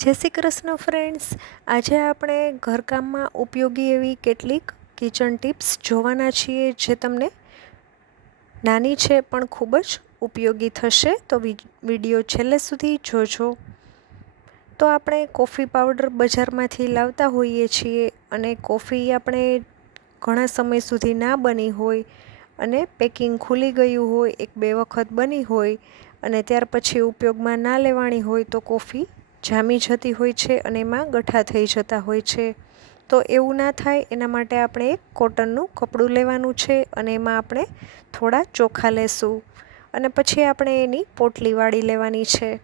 જય શ્રી કૃષ્ણ ફ્રેન્ડ્સ આજે આપણે ઘરકામમાં ઉપયોગી એવી કેટલીક કિચન ટિપ્સ જોવાના છીએ જે તમને નાની છે પણ ખૂબ જ ઉપયોગી થશે. તો વીડિયો છેલ્લે સુધી જોજો. તો આપણે કોફી પાવડર બજારમાંથી લાવતા હોઈએ છીએ અને કોફી આપણે ઘણા સમય સુધી ના બની હોય અને પેકિંગ ખુલી ગયું હોય, એક બે વખત બની હોય અને ત્યાર પછી ઉપયોગમાં ના લેવાની હોય તો કોફી જામી જતી હોય છે અને એમાં ગઠ્ઠા થઈ જતા હોય છે. તો એવું ના થાય, એના માટે આપણે એક કોટનનું કપડું લેવાનું છે અને એમાં આપણે થોડા ચોખા લેશું. અને પછી આપણે એની પોટલી વાળી લેવાની છે.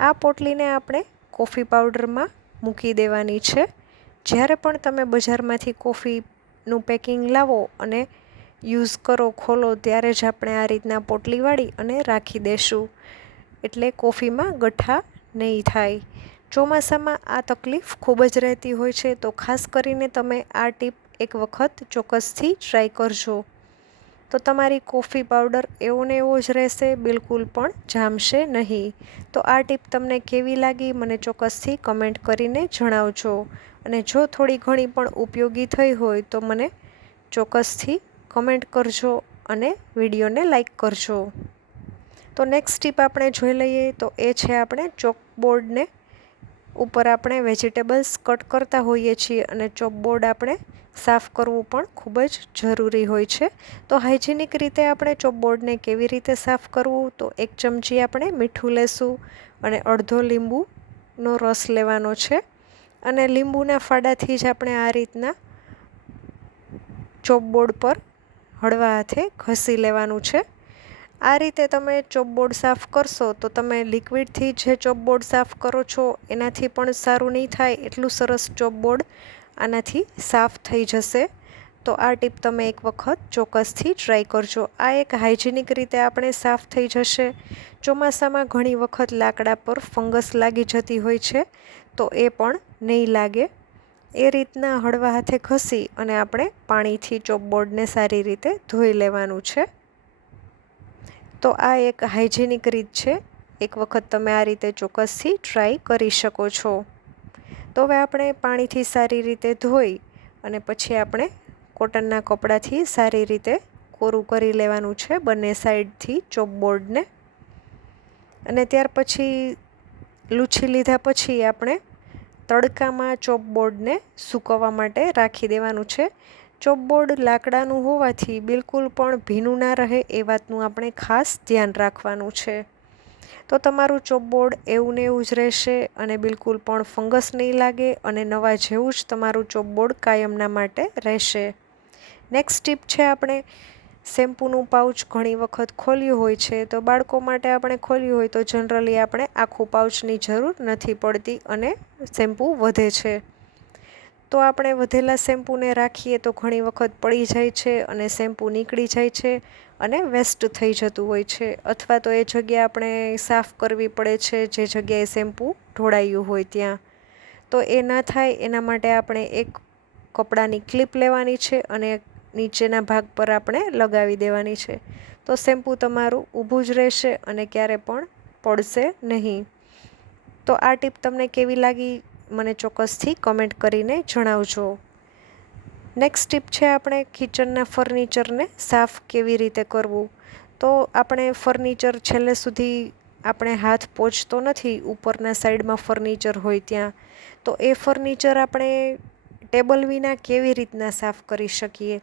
આ પોટલીને આપણે કોફી પાવડરમાં મૂકી દેવાની છે. જ્યારે પણ તમે બજારમાંથી કોફીનું પેકિંગ લાવો અને યુઝ કરો ખોલો, ત્યારે જ આપણે આ રીતના પોટલી વાળી અને રાખી દેશું. એટલે કોફીમાં ગઠ્ઠા નહીં થાય. ચોમાસામાં આ તકલીફ ખૂબ જ રહેતી હોય છે, તો ખાસ કરીને તમે આ ટીપ એક વખત ચોક્કસથી ટ્રાય કરજો. તો તમારી કોફી પાવડર એવો ને એવો જ રહેશે, બિલકુલ પણ જામશે નહીં. તો આ ટીપ તમને કેવી લાગી મને ચોક્કસથી કમેન્ટ કરીને જણાવજો. અને જો થોડી ઘણી પણ ઉપયોગી થઈ હોય તો મને ચોક્કસથી કમેન્ટ કરજો અને વિડીયોને લાઈક કરજો. તો નેક્સ્ટ ટીપ આપણે જોઈ લઈએ તો એ છે આપણે ચોકબોર્ડને ઉપર આપણે વેજીટેબલ્સ કટ કરતા હોઈએ છીએ અને ચોપબોર્ડ આપણે સાફ કરવું પણ ખૂબ જ જરૂરી હોય છે. તો હાઇજેનિક રીતે આપણે ચોપબોર્ડને કેવી રીતે સાફ કરવું? તો એક ચમચી આપણે મીઠું લેશું અને અડધો લીંબુનો રસ લેવાનો છે અને લીંબુના ફાડાથી જ આપણે આ રીતના ચોપબોર્ડ પર હળવા હાથે ઘસી લેવાનું છે. આ રીતે તમે ચોપબોર્ડ સાફ કરશો તો તમે લિક્વિડથી જે ચોપબોર્ડ સાફ કરો છો એનાથી પણ સારું નહીં થાય એટલું સરસ ચોપબોર્ડ આનાથી સાફ થઈ જશે. તો આ ટીપ તમે એક વખત ચોક્કસથી ટ્રાય કરજો. આ એક હાઇજેનિક રીતે આપણે સાફ થઈ જશે. ચોમાસામાં ઘણી વખત લાકડા પર ફંગસ લાગી જતી હોય છે તો એ પણ નહીં લાગે. એ રીતના હળવા હાથે ઘસી અને આપણે પાણીથી ચોપબોર્ડને સારી રીતે ધોઈ લેવાનું છે. તો આ એક હાઇજેનિક રીત છે. એક વખત તમે આ રીતે ચોક્કસથી ટ્રાય કરી શકો છો. તો હવે આપણે પાણીથી સારી રીતે ધોઈ અને પછી આપણે કોટનના કપડાથી સારી રીતે કોરું કરી લેવાનું છે બંને સાઈડથી ચોપબોર્ડને અને ત્યાર પછી લૂછી લીધા પછી આપણે તડકામાં ચોપબોર્ડને સૂકવવા માટે રાખી દેવાનું છે. ચોપબોર્ડ લાકડાનું હોવાથી બિલકુલ પણ ભીનું ના રહે એ વાતનું આપણે ખાસ ધ્યાન રાખવાનું છે. તો તમારું ચોપબોર્ડ એવું ને એવું જ રહેશે અને બિલકુલ પણ ફંગસ નહીં લાગે અને નવા જેવું જ તમારું ચોપબોર્ડ કાયમના માટે રહેશે. નેક્સ્ટ ટીપ છે આપણે, શેમ્પૂનું પાઉચ ઘણી વખત ખોલ્યું હોય છે તો બાળકો માટે આપણે ખોલ્યું હોય તો જનરલી આપણે આખું પાઉચની જરૂર નથી પડતી અને શેમ્પૂ વધે છે. તો આપણે વધેલા શેમ્પૂને રાખીએ તો ઘણી વખત પડી જાય છે અને શેમ્પૂ નીકળી જાય છે અને વેસ્ટ થઈ જતું હોય છે. અથવા તો એ જગ્યા આપણે સાફ કરવી પડે છે જે જગ્યાએ શેમ્પૂ ઢોળાયું હોય ત્યાં. તો એ ના થાય, એના માટે આપણે એક કપડાની ક્લિપ લેવાની છે અને નીચેના ભાગ પર આપણે લગાવી દેવાની છે. તો શેમ્પૂ તમારું ઊભું જ રહેશે અને ક્યારે પણ પડશે નહીં. તો આ ટીપ તમને કેવી લાગી? મને ચોક્કસથી કમેન્ટ કરીને જણાવજો. નેક્સ્ટ ટીપ છે આપણે કિચનના ફર્નિચરને સાફ કેવી રીતે કરવું? તો આપણે ફર્નિચર છેલ્લે સુધી આપણે હાથ પહોંચતો નથી, ઉપરના સાઈડમાં ફર્નિચર હોય ત્યાં. તો એ ફર્નિચર આપણે ટેબલ વિના કેવી રીતના સાફ કરી શકીએ?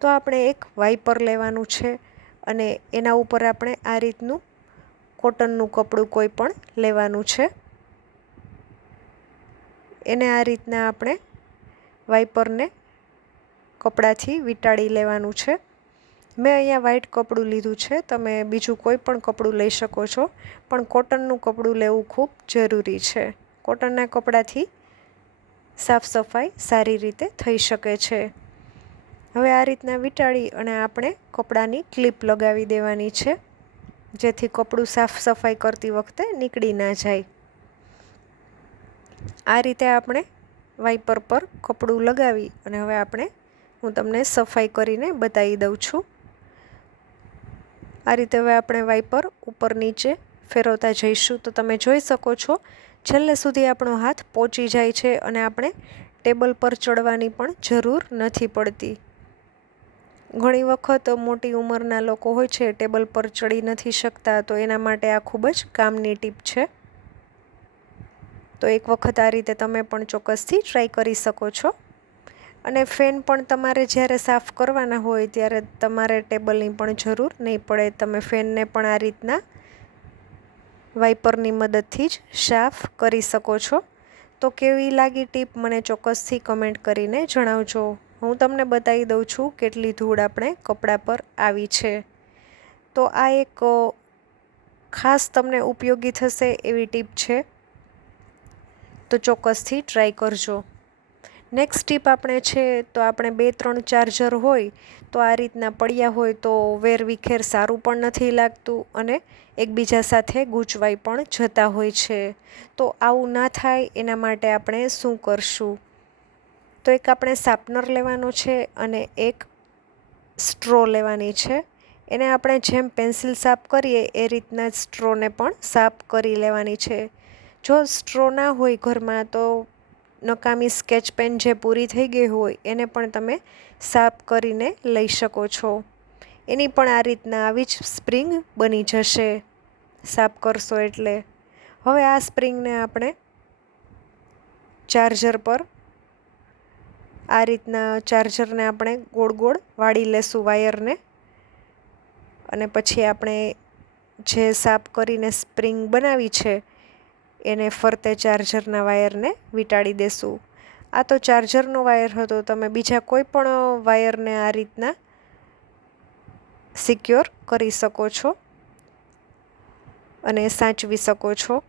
તો આપણે એક વાઇપર લેવાનું છે અને એના ઉપર આપણે આ રીતનું કોટનનું કપડું કોઈ પણ લેવાનું છે. એને આ રીતના આપણે વાઇપરને કપડાથી વીંટાળી લેવાનું છે. મેં અહીંયા વ્હાઇટ કપડું લીધું છે. તમે બીજું કોઈ પણ કપડું લઈ શકો છો. પણ કોટનનું કપડું લેવું ખૂબ જરૂરી છે. કોટનના કપડાથી સાફ સફાઈ સારી રીતે થઈ શકે છે. હવે આ રીતના વીંટાળી અને આપણે કપડાની ક્લિપ લગાવી દેવાની છે. જેથી કપડું સાફ સફાઈ કરતી વખતે નીકળી ના જાય. આ રીતે આપણે વાઇપર પર કપડું લગાવી અને હવે આપણે હું તમને સફાઈ કરીને બતાવી દઉં છું. આ રીતે હવે આપણે વાઇપર ઉપર નીચે ફેરવતા જઈશું. તો તમે જોઈ શકો છો, છેલ્લે સુધી આપણો હાથ પહોંચી જાય છે અને આપણે ટેબલ પર ચડવાની પણ જરૂર નથી પડતી. ઘણી વખત મોટી ઉંમરના લોકો હોય છે, ટેબલ પર ચડી નથી શકતા, તો એના માટે આ ખૂબ જ કામની ટીપ છે. તો એક વખત આ રીતે તમે પણ ચોક્કસથી ટ્રાય કરી શકો છો. અને ફેન પણ તમારે જ્યારે સાફ કરવાના હોય ત્યારે તમારે ટેબલની પણ જરૂર નહીં પડે. તમે ફેનને પણ આ રીતના વાઇપરની મદદથી જ સાફ કરી શકો છો. તો કેવી લાગી ટીપ મને ચોક્કસથી કમેન્ટ કરીને જણાવજો. હું તમને બતાવી દઉં છું કેટલી ધૂળ આપણે કપડાં પર આવી છે. તો આ એક ખાસ તમને ઉપયોગી થશે એવી ટીપ છે. તો ચોક્કસથી ટ્રાય કરજો. નેક્સ્ટ ટીપ આપણે છે, તો આપણે બે, ત્રણ ચાર્જર હોય, તો આ રીતના પડ્યા હોય તો વેર વિખેર સારું પણ નથી લાગતું અને એકબીજા સાથે ગૂંચવાઈ પણ જતા હોય છે. તો આવું ના થાય, એના માટે આપણે શું કરશું? તો એક આપણે શાર્પનર લેવાનો છે અને એક સ્ટ્રો લેવાની છે. એને આપણે જેમ પેન્સિલ સાફ કરીએ, એ રીતના સ્ટ્રોને પણ સાફ કરી લેવાની છે. જો સ્ટ્રો ના હોય ઘરમાં, તો નકામી સ્કેચ પેન જે પૂરી થઈ ગઈ હોય, એને પણ તમે સાફ કરીને લઈ શકો છો. એની પણ આ રીતના આવી જ સ્પ્રિંગ બની જશે. સાફ કરશો એટલે. હવે આ સ્પ્રિંગને આપણે ચાર્જર પર આ રીતના ચાર્જરને આપણે ગોળ ગોળ વાળી લેશું વાયરને. અને પછી આપણે જે સાફ કરીને સ્પ્રિંગ બનાવી છે એને ફરતે ચાર્જરના વાયરને વીંટાળી દેશું. આ તો ચાર્જરનો વાયર હતો, તમે બીજા કોઈ પણ વાયરને આ રીતના સિક્યોર કરી શકો છો અને સાચવી શકો છો.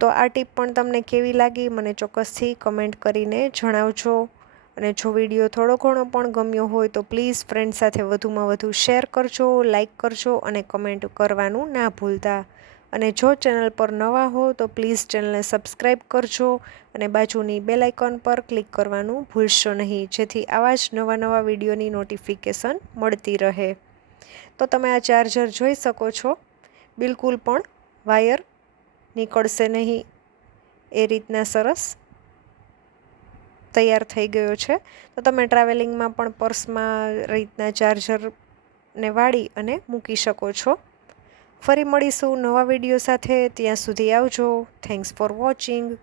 તો આ ટીપ પણ તમને કેવી લાગી? મને ચોક્કસથી કમેન્ટ કરીને જણાવજો. અને જો વીડિયો થોડો ઘણો પણ ગમ્યો હોય તો પ્લીઝ ફ્રેન્ડ સાથે વધુમાં વધુ શેર કરજો લાઇક કરજો અને કમેન્ટ કરવાનું ના ભૂલતા. અને જો ચેનલ પર નવા હો તો પ્લીઝ ચેનલને સબસ્ક્રાઈબ કરજો અને બાજુની બેલ આઇકોન પર ક્લિક કરવાનું ભૂલશો નહીં, જેથી આવા જ નવા નવા વિડીયોની નોટિફિકેશન મળતી રહે. તો તમે આ ચાર્જર જોઈ શકો છો. બિલકુલ પણ વાયર નીકળશે નહીં. એ રીતના સરસ તૈયાર થઈ ગયો છે. તો તમે ટ્રાવેલિંગમાં પણ પર્સમાં રીતના ચાર્જરને વાળી અને મૂકી શકો છો. ફરી મળીશું નવા વીડિયો સાથે. ત્યાં સુધી આવજો. Thanks for watching